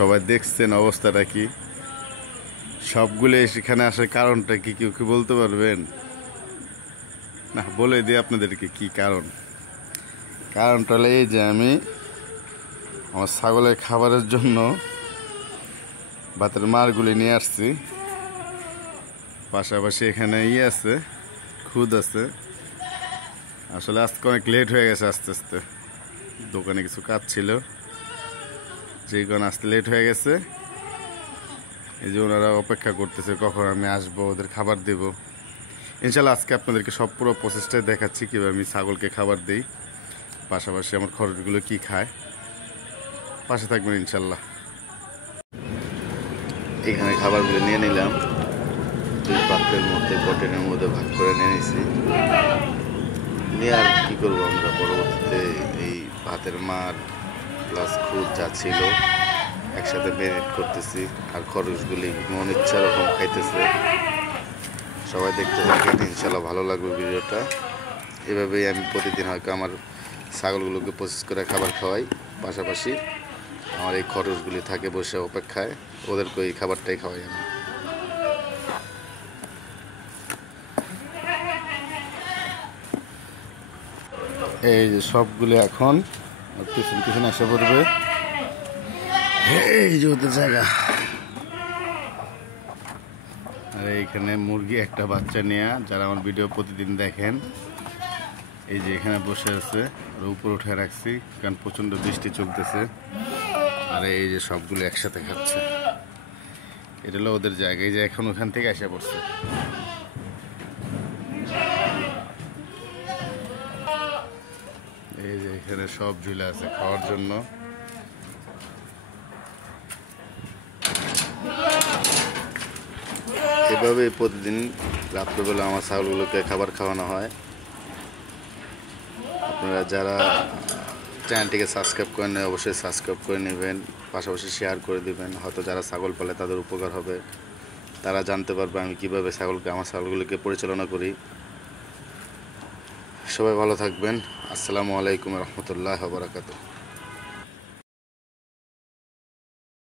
সবাই দেখছেন অবস্থাটা কি, সবগুলো এখানে আসার কারণটা কি কেউ কি বলতে পারবেন? না, বলে দিই আপনাদেরকে কি কারণ। কারণটা হলো এই যে আমি আমার ছাগলের খাবারের জন্য ভাতের মাড়গুলি নিয়ে আসছি। পাশাপাশি এখানে আছে, খুদ আছে। আসলে আজকে অনেক লেট হয়ে গেছে, আস্তে আস্তে দোকানে কিছু কাজ ছিল, যে কারণে আসতে লেট হয়ে গেছে। এই যে ওনারা অপেক্ষা করতেছে কখন আমি আসবো, ওদের খাবার দেব। ইনশাল্লাহ আজকে আপনাদেরকে সব পুরো প্রসেসটাই দেখাচ্ছি কীভাবে আমি ছাগলকে খাবার দিই, পাশাপাশি আমার খরচগুলো কি খায়। পাশে থাকবেন ইনশাল্লাহ। এখানে খাবারগুলো নিয়ে নিলাম, দুই পাত্রের মধ্যে কন্টেনের মধ্যে ভাগ করে নিয়ে নিয়েছি। নিয়ে আর কী করবো, আমরা পরবর্তীতে এই ভাতের মার প্লাস খুদ যা ছিল একসাথে ম্যারিনেট করতেছি। আর খরচগুলি মন ইচ্ছা রকম খাইতেছে। সবাই দেখতে থাকেন, ইনশাল্লাহ ভালো লাগবে ভিডিওটা। এভাবেই আমি প্রতিদিন হয়তো আমার ছাগলগুলোকে প্রসেস করে খাবার খাওয়াই, পাশাপাশি আমার এই খরচগুলি থাকে বসে অপেক্ষায়, ওদেরকে এই খাবারটাই খাওয়াই আমি। এই যে সবগুলি এখন পিছনে পিছনে এসে পড়বে। এই যে ওদের জায়গা। আর এইখানে মুরগি একটা বাচ্চা নিয়ে, যারা আমার ভিডিও প্রতিদিন দেখেন, এই যে এখানে বসে আছে, আর উপর উঠে রাখছি কারণ প্রচণ্ড বৃষ্টি চলতেছে। আর এই যে সবগুলো একসাথে খাচ্ছে, এটা হলো ওদের জায়গা। এই যে এখন ওখান থেকে এসে পড়ছে। এই যে এখানে সব ঝুলে আছে খাওয়ার জন্য। এভাবে প্রতিদিন রাত্রবেলা আমার ছাগলগুলোকে খাবার খাওয়ানো হয়। আপনারা যারা চ্যানেলটিকে সাবস্ক্রাইব করেন অবশ্যই সাবস্ক্রাইব করে নেবেন, পাশাপাশি শেয়ার করে দিবেন। হয়তো যারা ছাগল পালে তাদের উপকার হবে, তারা জানতে পারবে আমি কীভাবে আমার ছাগলগুলোকে পরিচালনা করি। সবাই ভালো থাকবেন। আসসালামু আলাইকুম রহমতুল্লাহ বারাকাতুহু।